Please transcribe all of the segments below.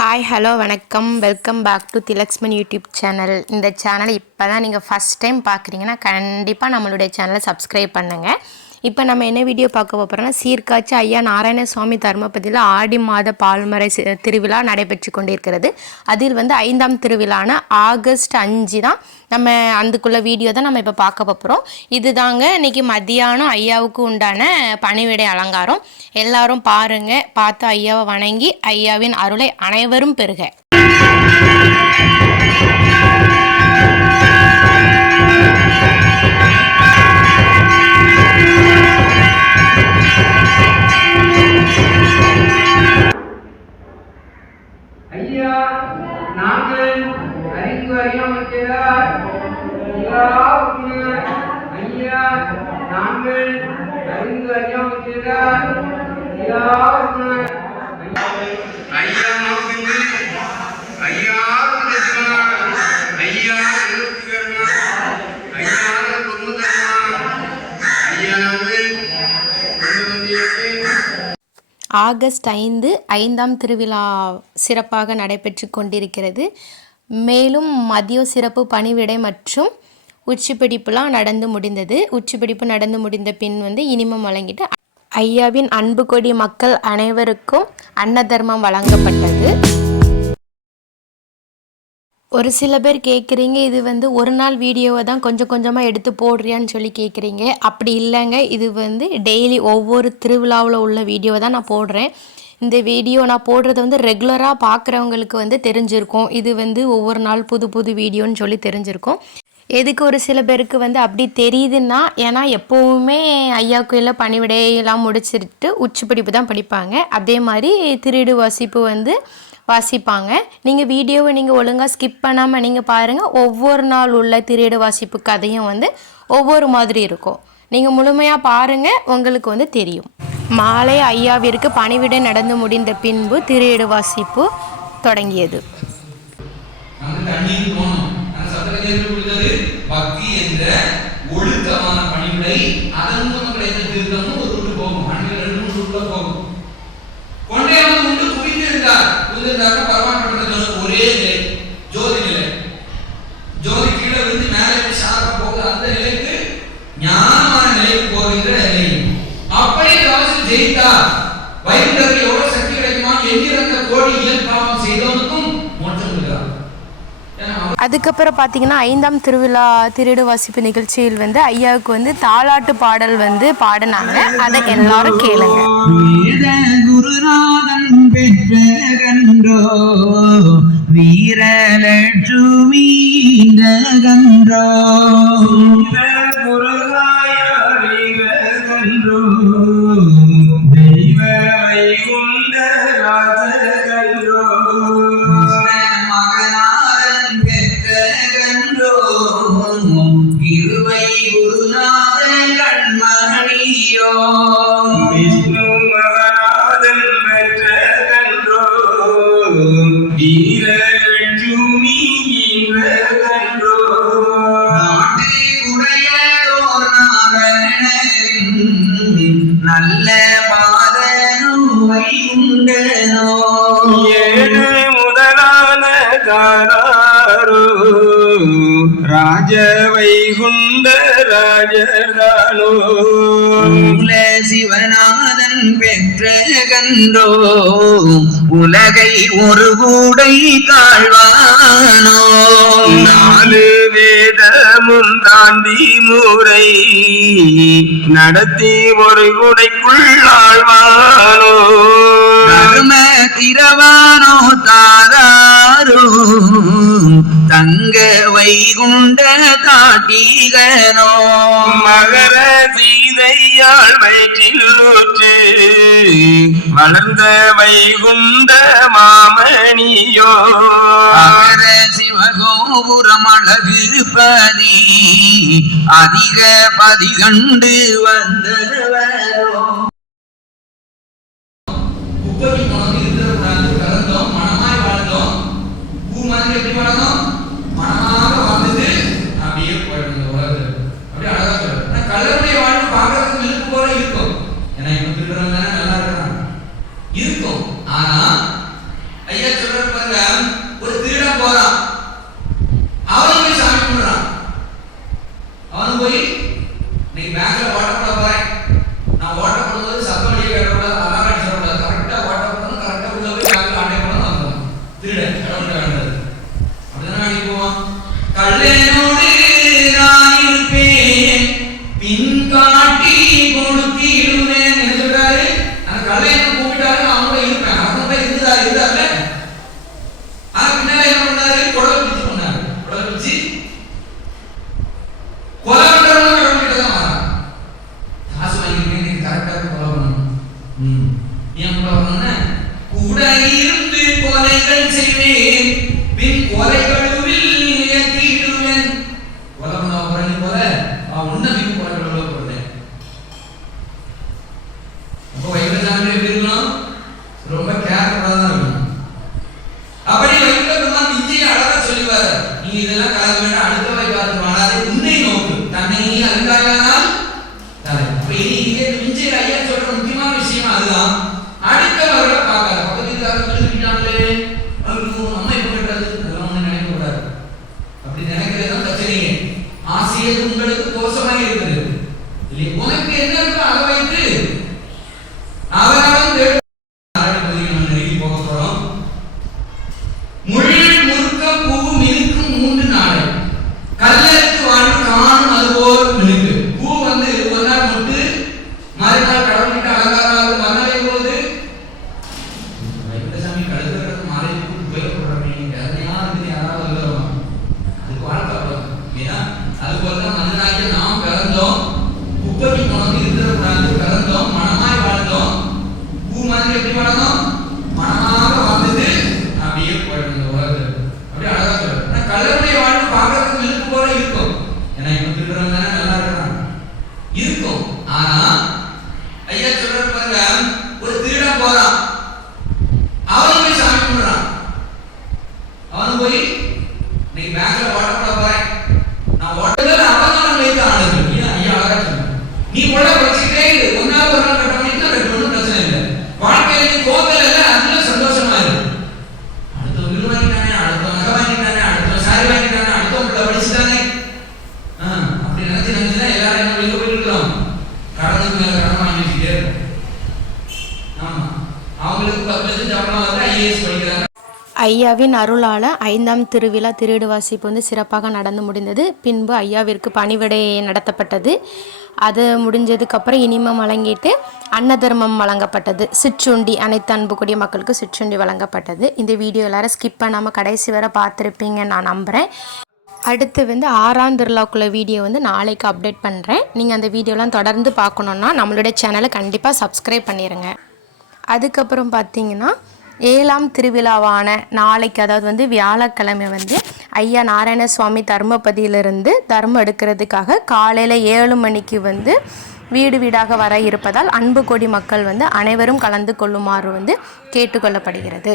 Hi hello வணக்கம் welcome back to Thilaksman YouTube channel. இந்த சேனலை இப்போ தான் நீங்கள் ஃபஸ்ட் டைம் பார்க்குறீங்கன்னா கண்டிப்பாக நம்மளுடைய சேனலை சப்ஸ்கிரைப் பண்ணுங்கள். இப்போ நம்ம என்ன வீடியோ பார்க்க போகிறோம்னா, சீர்காழி ஐயா நாராயணசுவாமி தர்மபதியில் ஆடி மாத பால்மறை திருவிழா நடைபெற்று கொண்டிருக்கிறது. அதில் 5ஆம் திருவிழான ஆகஸ்ட் 5 தான் நம்ம அதுக்குள்ள வீடியோ தான் நம்ம இப்போ பார்க்க போகிறோம். இது தாங்க இன்றைக்கி மத்தியானம் ஐயாவுக்கு உண்டான பணிவிடை அலங்காரம். எல்லாரும் பாருங்கள், பார்த்து ஐயாவை வணங்கி ஐயாவின் அருளை அனைவரும் பெறுக. ஐயா நாங்கள் அறிந்து அறியாமல் ஐயா நாங்கள் அறிந்து அறியாமல் ஆகஸ்ட் 5 5ஆம் திருவிழா சிறப்பாக நடைபெற்று கொண்டிருக்கிறது. மேலும் மதிய சிறப்பு பணிவிடை மற்றும் உச்சிப்பிடிப்புலாம் நடந்து முடிந்தது. உச்சிப்பிடிப்பு நடந்து முடிந்த பின் இனிமம் வழங்கிட்டு ஐயாவின் அன்பு கொடி மக்கள் அனைவருக்கும் அன்னதர்மம் வழங்கப்பட்டது. ஒரு சில பேர் கேட்குறீங்க, இது ஒரு நாள் வீடியோவை தான் கொஞ்சம் கொஞ்சமாக எடுத்து போடுறியான்னு சொல்லி கேட்குறீங்க. அப்படி இல்லைங்க, இது டெய்லி ஒவ்வொரு திருவிழாவில் உள்ள வீடியோவை தான் நான் போடுறேன். இந்த வீடியோ நான் போடுறது ரெகுலராக பார்க்குறவங்களுக்கு தெரிஞ்சிருக்கும். இது ஒவ்வொரு நாள் புது புது வீடியோன்னு சொல்லி தெரிஞ்சிருக்கும். எதுக்கு ஒரு சில பேருக்கு அப்படி தெரியுதுன்னா, ஏன்னா எப்போவுமே ஐயா கோயிலில் பணிவிடையெல்லாம் முடிச்சுட்டு உச்சிப்பிடிப்பு தான் படிப்பாங்க. அதே மாதிரி திருடு வாசிப்பு வாசிப்பாங்க. நீங்கள் வீடியோவை ஒழுங்காக ஸ்கிப் பண்ணாமல் நீங்கள் பாருங்கள். ஒவ்வொரு நாள் உள்ள திரையிட வாசிப்பு கதையும் ஒவ்வொரு மாதிரி இருக்கும். நீங்கள் முழுமையாக பாருங்கள், உங்களுக்கு தெரியும். மாலை ஐயாவிற்கு பணிவிடை நடந்து முடிந்த பின்பு திரையிட வாசிப்பு தொடங்கியது. ஒரே நிலை ஜோதி நிலை. ஜோதி கீழே விழுந்து மேலே ஷார்ப்பா போகுது. அந்த நிலைக்கு ஞானமான நிலைக்கு போகின்ற நிலை. அப்படி காசு ஜெயித்தா வைகுண்டத்தில் எவ்வளவு சக்தி கிடைக்குமா? எண்ணிறந்த கோடி இயல் பாவம் செய்தவனுக்கும் மோட்சம் இருக்கிறார். அதுக்கப்புறம் பார்த்தீங்கன்னா 5ஆம் திருவிழா திருடு வாசிப்பு நிகழ்ச்சியில் ஐயாவுக்கு தாலாட்டு பாடல் பாடினாங்க. அதை எல்லாரும் கேளுங்க. குருநாதன் பெற்ற கன்றோ வீரலட்சுமி கன்றோ கன்றோ தெய்வ வைகுண்ட ராஜகன்றோ மகநாதன் பெற்ற கன்றோ இருவை குருநாத கண்மணியோ விஷ்ணு மகநாதன் பெற்ற கன்றோ வீரலட்சுமி கன்றோ நாட்டை உடையதோர் நாராயணரின் நல்ல பாதனுவை உண்டனோ ஏழு முதலான தாராரோ ராஜ வைகுண்ட ராஜதானோ மூல சிவநாதன் பெற்ற கன்றோ உலகை ஒரு கூடை காழ்வானோ நாலு வேதமும் தாண்டி முறை நடத்தி ஒரு கூடைக்குள் ஆழ்வானோ தர்ம திரவானோ தாராரோ தங்க வைகுண்ட காட்டிகனோ மகர சீதையாள் வயிற்றில் ஊற்று வளர்ந்த வைகுண்ட மாமணியோ அகர சிவகோபுரம் அழகு பதி அதிக பதி கண்டு வந்தவரோ மனமாய் வாழ்ந்தோம். பூ மாதிரி எப்படி வளர்ந்தோம்? மனமாக வாழ்ந்தது அப்படியே போயிடும். அப்படியே அழகா சொல்றேன். கலருடைய வாழ்வு பார்க்கறதுக்கு இருக்கு போல இருக்கும். ஏன்னா இப்ப இருக்கிறவங்க நல்லா இருக்கிறாங்க இருக்கும். ஆனா ஐயா சொல்ற நீ கூட வரணும்னா கூட இருந்து கொலைகள் செய்வேன் பின் கொலைகளுவில் ஏற்றிடுவேன். கொலவனா கொலை போல உன்னதிக்கு கொலைகளுள்ள போறேன். அப்போ வைகுண்டசாமி எப்படி இருக்கணும்? ரொம்ப கேர்ஃபுல்லா தான் இருக்கணும். அப்படி வைகுண்டபெருமான் இஞ்சியை அழகா சொல்லுவார், நீ இதெல்லாம் கலக்க வேண்டாம், அடுத்தவை பார்த்து வாழாதே, உன்னை நோக்கு, தன்னை நீ அறிந்தாயானால் தலை. அப்ப இங்கே இஞ்சியை ஐயா சொல்ற முக்கியமான விஷயம் அதுதான். அடுத்தவர்களை பார்க்காத, பக்கத்துக்காரங்க சொல்லிட்டாங்களே அம்மா இப்ப கட்டுறது அதெல்லாம் ஒண்ணு நினைக்க கூடாது. அப்படி நினைக்கிறதுதான் பிரச்சனையே. ஆசிரியர் உங்களுக்கு கோஷமாக இருக்குது இல்லையா? உனக்கு என்ன இருக்கோ அதை வைத்து அவனவன் தேடும். நெருங்கி போக போறோம். முள் முறுக்கம் பூ மினுக்கும் 3 நாளை கல்லறுத்து வாழ்வு காணும் அதுபோல் மினுக்கு. பூ வந்து ஒரு நாள் முட்டு, மறுநாள் கடவுள்கிட்ட அலங்காரம் மறுநாளை போது வைகுண்டசாமி கழுதுறது மாலை உபயோகப்படுறீங்க. இருந்து யாராவது சொல்லுவோம் அதுக்கு வாழ்க்கை இல்லையா? அது போலதான் மனிதனாகிய நாம் பிறந்தோம், குப்பைக்கு போனது இருக்கிற பிறந்தோம், மனமாய் வாழ்ந்தோம். பூ மாதிரி எப்படி வளர்ந்தோம்? மனமாக வாழ்ந்தது அப்படியே போயிடும் உலகத்தில். அப்படியே அழகா சொல்றேன். ஆனா கல்லருடைய வாழ்வு பார்க்கறதுக்கு இருக்கு போல இருக்கும். ஏன்னா இப்ப இருக்கிறவங்க தானே நல்லா இருக்கிறாங்க இருக்கும். ஆனா ஐயா சொல்ற பாருங்க, ஒரு திருடன் போறான், அவன் போய் சாமி கும்பிடுறான். அவன் போய் இன்னைக்கு பேங்க்ல ஓட்ட போட போறேன், நான் ஓட்டல அவதானம் வைத்த ஆளுங்க. ஐயா அழகா சொல்றேன், நீ கூட படிச்சுட்டே இரு, ஒன்னாவது ஒரு நாள் கட்ட முடியும்னா ரெண்டு ஒன்றும் பிரச்சனை இல்லை. வாழ்க்கையில நீ கோபத்தில் இல்லை, அதுல சந்தோஷமா இருக்கு. அடுத்த வீடு வாங்கிட்டானே, அடுத்த நகை வாங்கிட்டானே, அடுத்த சாரி வாங்கிட்டானே, அடுத்தவங்களை படிச்சுட்டானே, அப்படி நினைச்சுதான் எல்லாரும் என்ன வெளியே போயிட்டு இருக்கிறோம். கடனுக்கு மேல கடன் வாங்கி வச்சுட்டே இருக்கும். ஆமா, அவங்களுக்கு 10 லட்சம் சம்பளம் வந்து ஐஏஎஸ் படிக்கிறாங்க. ஐயாவின் அருளால் 5ஆம் திருவிழா திருடு வாசிப்பு வந்து சிறப்பாக நடந்து முடிந்தது. பின்பு ஐயாவிற்கு பணிவிடை நடத்தப்பட்டது. அது முடிஞ்சதுக்கப்புறம் இனிமம் வழங்கிட்டு அன்னதர்மம் வழங்கப்பட்டது. சிற்றுண்டி, அனைத்து அன்புக்குரிய மக்களுக்கு சிற்றுண்டி வழங்கப்பட்டது. இந்த வீடியோ எல்லாரும் ஸ்கிப் பண்ணாமல் கடைசி வரை பார்த்துருப்பீங்கன்னு நான் நம்புகிறேன். அடுத்து வந்து 6ஆம் திருவிழாக்குள்ள வீடியோ வந்து நாளைக்கு அப்டேட் பண்ணுறேன். நீங்கள் அந்த வீடியோலாம் தொடர்ந்து பார்க்கணுன்னா நம்மளுடைய சேனலை கண்டிப்பாக சப்ஸ்கிரைப் பண்ணிடுங்க. அதுக்கப்புறம் பார்த்தீங்கன்னா 7ஆம் திருவிழாவான நாளைக்கு, அதாவது வந்து வியாழக்கிழமை வந்து ஐயா நாராயணசுவாமி தர்மபதியிலிருந்து தர்மம் எடுக்கிறதுக்காக காலையில் 7 மணிக்கு வந்து வீடு வீடாக வர இருப்பதால் அன்பு கொடி மக்கள் வந்து அனைவரும் கலந்து கொள்ளுமாறு வந்து கேட்டுக்கொள்ளப்படுகிறது.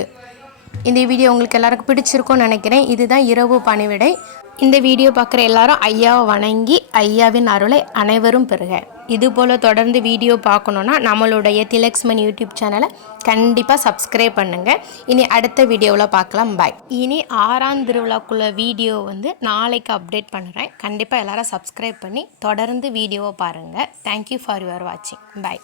இந்த வீடியோ உங்களுக்கு எல்லாருக்கும் பிடிச்சிருக்கும்னு நினைக்கிறேன். இதுதான் இரவு பணிவிடை. இந்த வீடியோ பார்க்குற எல்லாரும் ஐயாவை வணங்கி ஐயாவின் அருளை அனைவரும் பெறுக. இதுபோல் தொடர்ந்து வீடியோ பார்க்கணுன்னா நம்மளுடைய திலக்ஸ்மன் யூடியூப் சேனலை கண்டிப்பாக சப்ஸ்கிரைப் பண்ணுங்கள். இனி அடுத்த வீடியோவில் பார்க்கலாம். பாய். இனி 6ஆம் திருவிழாக்குள்ள வீடியோ வந்து நாளைக்கு அப்டேட் பண்ணுறேன். கண்டிப்பாக எல்லாரும் சப்ஸ்கிரைப் பண்ணி தொடர்ந்து வீடியோவை பாருங்கள். தேங்க்யூ ஃபார் யுவர் வாட்சிங். பாய்.